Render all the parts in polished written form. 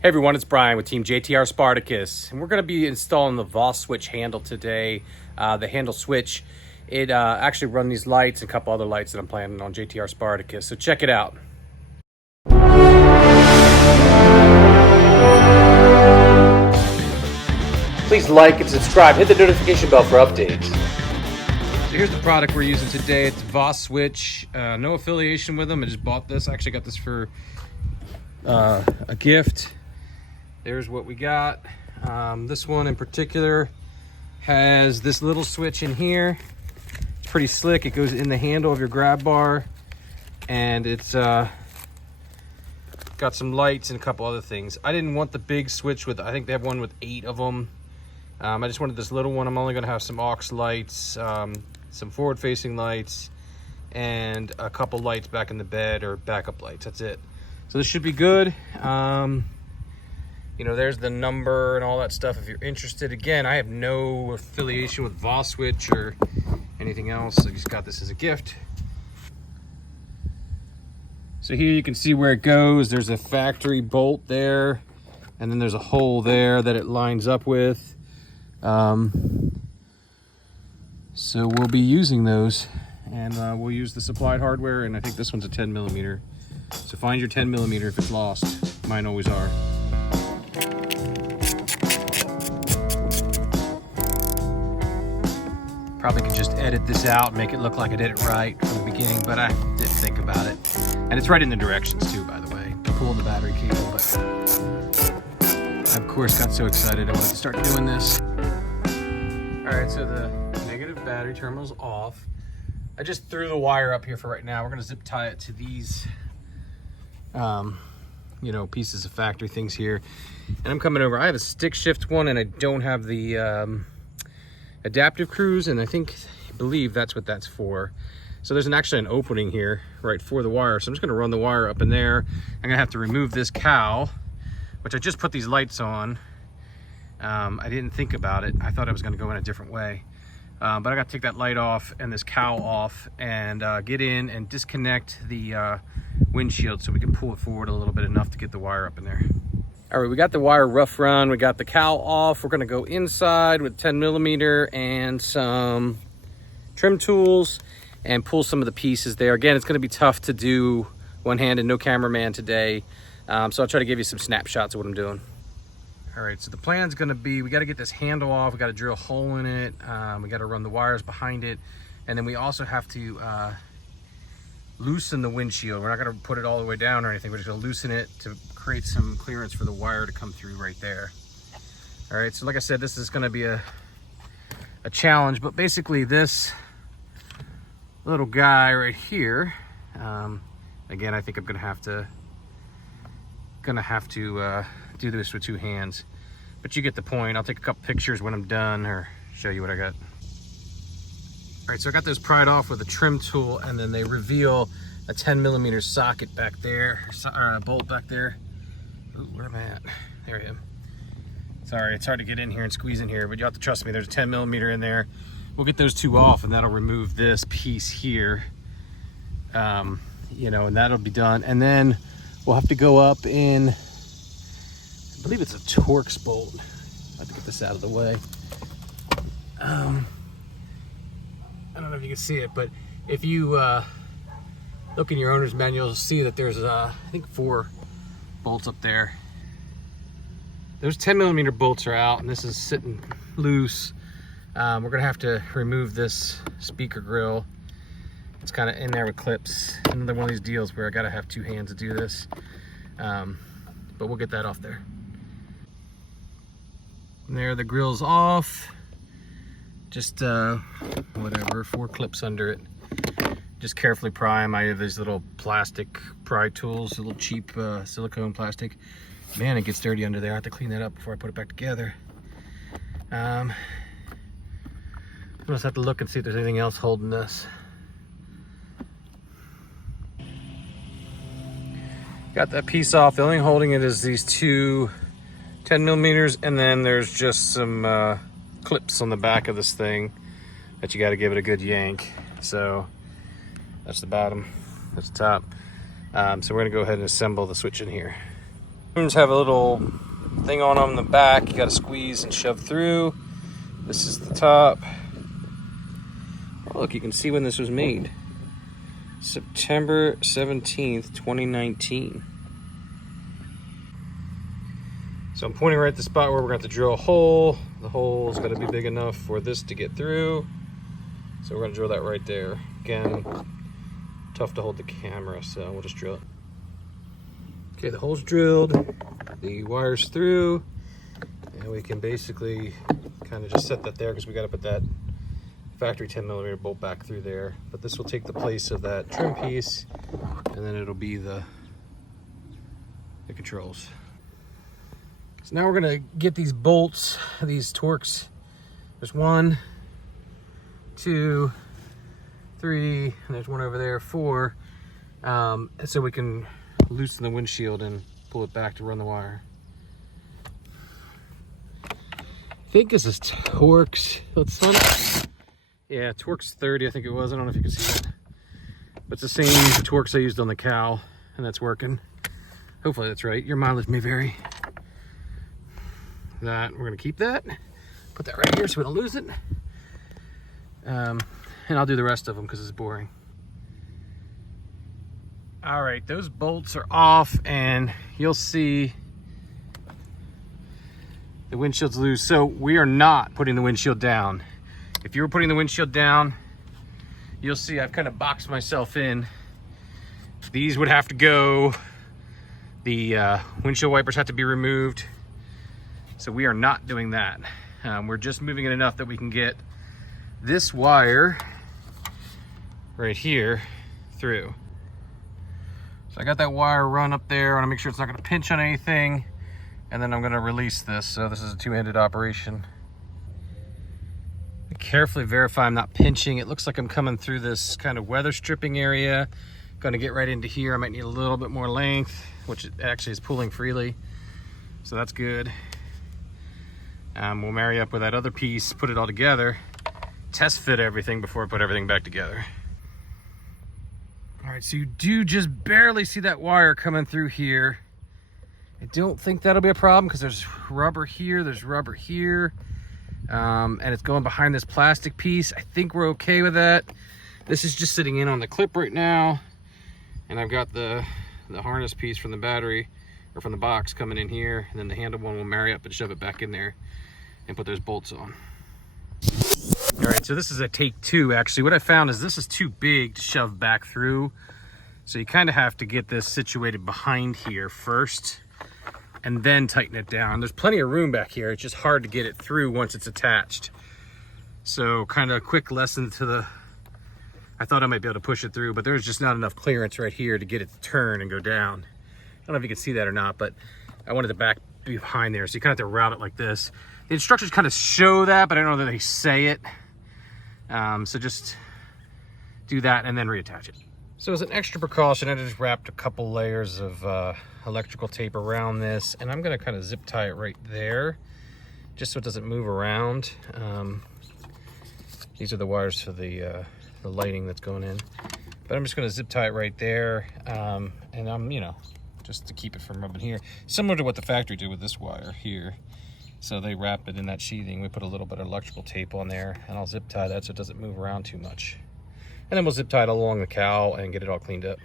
Hey everyone, it's Brian with Team JTR Spartacus, and we're going to be installing the Voswitch handle today. The handle switch, it actually runs these lights and a couple other lights that I'm planning on JTR Spartacus, so check it out. Please like and subscribe, hit the notification bell for updates. So here's the product we're using today. It's Voswitch, no affiliation with them. I just bought this. I actually got this for a gift. There's what we got. This one in particular has this little switch in here. It's pretty slick. It goes in the handle of your grab bar, and it's got some lights and a couple other things. I didn't want the big switch with, I think they have one with 8 of them. I just wanted this little one. I'm only gonna have some aux lights, some forward facing lights, and a couple lights back in the bed or backup lights. That's it. So this should be good. You know, there's the number and all that stuff if you're interested. Again, I have no affiliation with Voswitch or anything else. I just got this as a gift. So here you can see where it goes. There's a factory bolt there, and then there's a hole there that it lines up with. So we'll be using those, and we'll use the supplied hardware, and I think this one's a 10mm. So find your 10mm if it's lost. Mine always are. Probably could just edit this out and make it look like I did it right from the beginning, but I didn't think about it. And it's right in the directions too, by the way. Pull the battery cable, but I of course got so excited I wanted to start doing this. All right, so the negative battery terminal's off. I just threw the wire up here for right now. We're gonna zip tie it to these you know, pieces of factory things here. And I'm coming over. I have a stick shift one, and I don't have the adaptive cruise, and I believe that's what that's for. So there's actually an opening here right for the wire, so I'm just going to run the wire up in there. I'm going to have to remove this cowl, which I just put these lights on. I didn't think about it. I thought I was going to go in a different way, but I got to take that light off and this cowl off, and get in and disconnect the windshield so we can pull it forward a little bit enough to get the wire up in there. All right, we got the wire rough run, we got the cowl off. We're gonna go inside with 10mm and some trim tools and pull some of the pieces there. Again, it's gonna be tough to do one-handed, no cameraman today. So I'll try to give you some snapshots of what I'm doing. All right, so the plan's gonna be, we gotta get this handle off, we gotta drill a hole in it, we gotta run the wires behind it, and then we also have to loosen the windshield. We're not gonna put it all the way down or anything, we're just gonna loosen it to create some clearance for the wire to come through right there. All right, so like I said, this is gonna be a challenge, but basically this little guy right here, again, I think I'm gonna have to do this with 2 hands, but you get the point. I'll take a couple pictures when I'm done or show you what I got. All right, so I got those pried off with a trim tool, and then they reveal a 10mm socket back there, or a bolt back there. Ooh, where am I at? There I am. Sorry, it's hard to get in here and squeeze in here, but you have to trust me, there's a 10mm in there. We'll get those 2 off, and that'll remove this piece here. You know, and that'll be done. And then we'll have to go up in, I believe it's a Torx bolt. I have to get this out of the way. I don't know if you can see it, but if you look in your owner's manual, you'll see that there's, I think 4 bolts up there. Those 10mm bolts are out, and this is sitting loose. We're gonna have to remove this speaker grill. It's kind of in there with clips. Another one of these deals where I gotta have 2 hands to do this. But we'll get that off there. And there, the grill's off. Just whatever, 4 clips under it. Just carefully pry them. I have these little plastic pry tools, a little cheap silicone plastic. Man, it gets dirty under there. I have to clean that up before I put it back together. I just have to look and see if there's anything else holding this. Got that piece off. The only thing holding it is these 2 10mm, and then there's just some clips on the back of this thing that you got to give it a good yank. So that's the bottom, that's the top. So we're gonna go ahead and assemble the switch in here. Have a little thing on them in the back. You got to squeeze and shove through. This is the top. Oh, look, you can see when this was made. September 17th, 2019. So I'm pointing right at the spot where we're going to have to drill a hole. The hole's got to be big enough for this to get through. So we're going to drill that right there. Again, tough to hold the camera, so we'll just drill it. Okay, the hole's drilled, the wire's through, and we can basically kind of just set that there because we got to put that factory 10mm bolt back through there. But this will take the place of that trim piece, and then it'll be the controls. So now we're gonna get these bolts, these Torx. There's 1, 2, 3, and there's one over there, 4. So we can loosen the windshield and pull it back to run the wire. I think this is Torx. Let's run it. Yeah, Torx 30, I think it was. I don't know if you can see that. But it's the same Torx I used on the cow, and that's working. Hopefully that's right. Your mileage may vary. That, we're gonna keep that. Put that right here so we don't lose it. And I'll do the rest of them because it's boring. All right, those bolts are off, and you'll see the windshield's loose. So we are not putting the windshield down. If you were putting the windshield down, you'll see I've kind of boxed myself in. These would have to go. The windshield wipers have to be removed. So we are not doing that. We're just moving it enough that we can get this wire right here through. So I got that wire run up there. I want to make sure it's not going to pinch on anything. And then I'm going to release this. So this is a two-handed operation. Carefully verify I'm not pinching. It looks like I'm coming through this kind of weather stripping area. Going to get right into here. I might need a little bit more length, which it actually is pulling freely. So that's good. We'll marry up with that other piece, put it all together, test fit everything before I put everything back together. All right, so you do just barely see that wire coming through here. I don't think that'll be a problem because there's rubber here, there's rubber here, and it's going behind this plastic piece. I think we're okay with that. This is just sitting in on the clip right now, and I've got the harness piece from the battery, or from the box coming in here, and then the handle one will marry up and shove it back in there and put those bolts on. All right, so this is a take 2. Actually, what I found is this is too big to shove back through. So you kind of have to get this situated behind here first and then tighten it down. There's plenty of room back here. It's just hard to get it through once it's attached. So kind of a quick lesson to the, I thought I might be able to push it through, but there's just not enough clearance right here to get it to turn and go down. I don't know if you can see that or not, but I wanted the back behind there. So you kind of have to route it like this. The instructions kind of show that, but I don't know that they say it. So just do that and then reattach it. So as an extra precaution, I just wrapped a couple layers of electrical tape around this, and I'm gonna kind of zip tie it right there, just so it doesn't move around. These are the wires for the lighting that's going in. But I'm just gonna zip tie it right there, and I'm, just to keep it from rubbing here. Similar to what the factory did with this wire here. So they wrap it in that sheathing. We put a little bit of electrical tape on there, and I'll zip tie that so it doesn't move around too much. And then we'll zip tie it along the cowl and get it all cleaned up.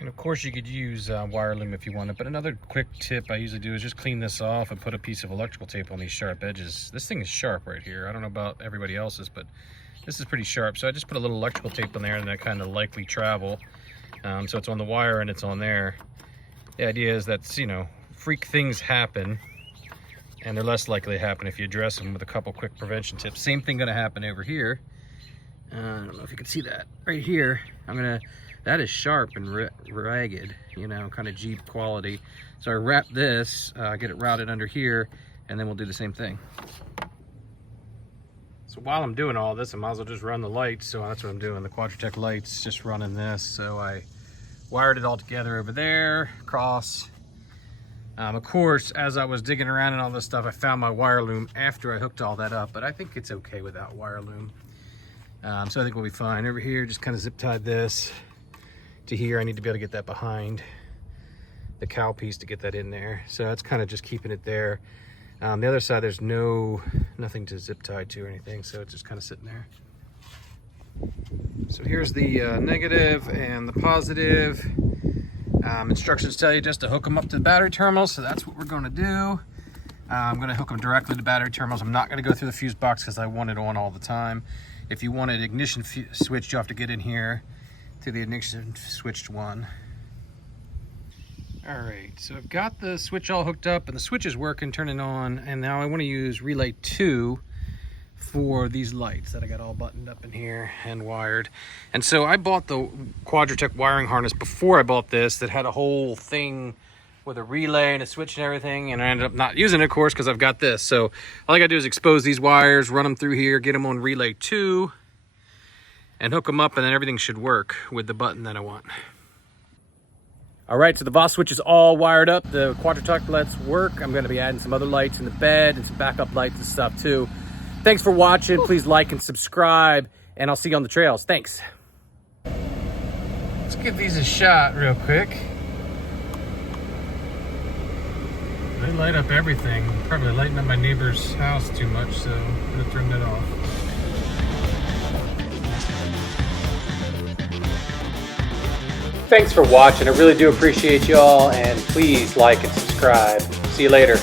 And of course you could use wire loom if you wanted, but another quick tip I usually do is just clean this off and put a piece of electrical tape on these sharp edges. This thing is sharp right here. I don't know about everybody else's, but this is pretty sharp. So I just put a little electrical tape on there and that kind of likely travel. So it's on the wire and it's on there. The idea is that, freak things happen, and they're less likely to happen if you address them with a couple quick prevention tips. Same thing gonna happen over here. I don't know if you can see that. Right here, that is sharp and ragged, kind of Jeep quality. So I wrap this, get it routed under here, and then we'll do the same thing. So while I'm doing all this, I might as well just run the lights. So that's what I'm doing, the Quadratec lights, just running this. So I wired it all together over there, across. Of course, as I was digging around and all this stuff, I found my wire loom after I hooked all that up, but I think it's okay without wire loom. So I think we'll be fine. Over here, just kind of zip tied this to here. I need to be able to get that behind the cowl piece to get that in there. So that's kind of just keeping it there. The other side, there's nothing to zip tie to or anything, so it's just kind of sitting there. So here's the negative and the positive. Instructions tell you just to hook them up to the battery terminal, so that's what we're going to do. I'm going to hook them directly to battery terminals. I'm not going to go through the fuse box because I want it on all the time. If you want an ignition switch, you have to get in here to the ignition switched one. All right, so I've got the switch all hooked up and the switch is working, turning on, and now I want to use relay 2 for these lights that I got all buttoned up in here and wired. And so I bought the Quadratech wiring harness before I bought this that had a whole thing with a relay and a switch and everything, and I ended up not using it, of course, because I've got this. So all I gotta do is expose these wires, run them through here, get them on relay 2, and hook them up, and then everything should work with the button that I want. All right, so the Voswitch is all wired up. The Quadratech lights work. I'm gonna be adding some other lights in the bed and some backup lights and stuff too. Thanks for watching. Please like and subscribe, and I'll see you on the trails. Thanks. Let's give these a shot real quick. They light up everything. Probably lighting up my neighbor's house too much, so I'm gonna turn that off. Thanks for watching. I really do appreciate y'all, and please like and subscribe. See you later.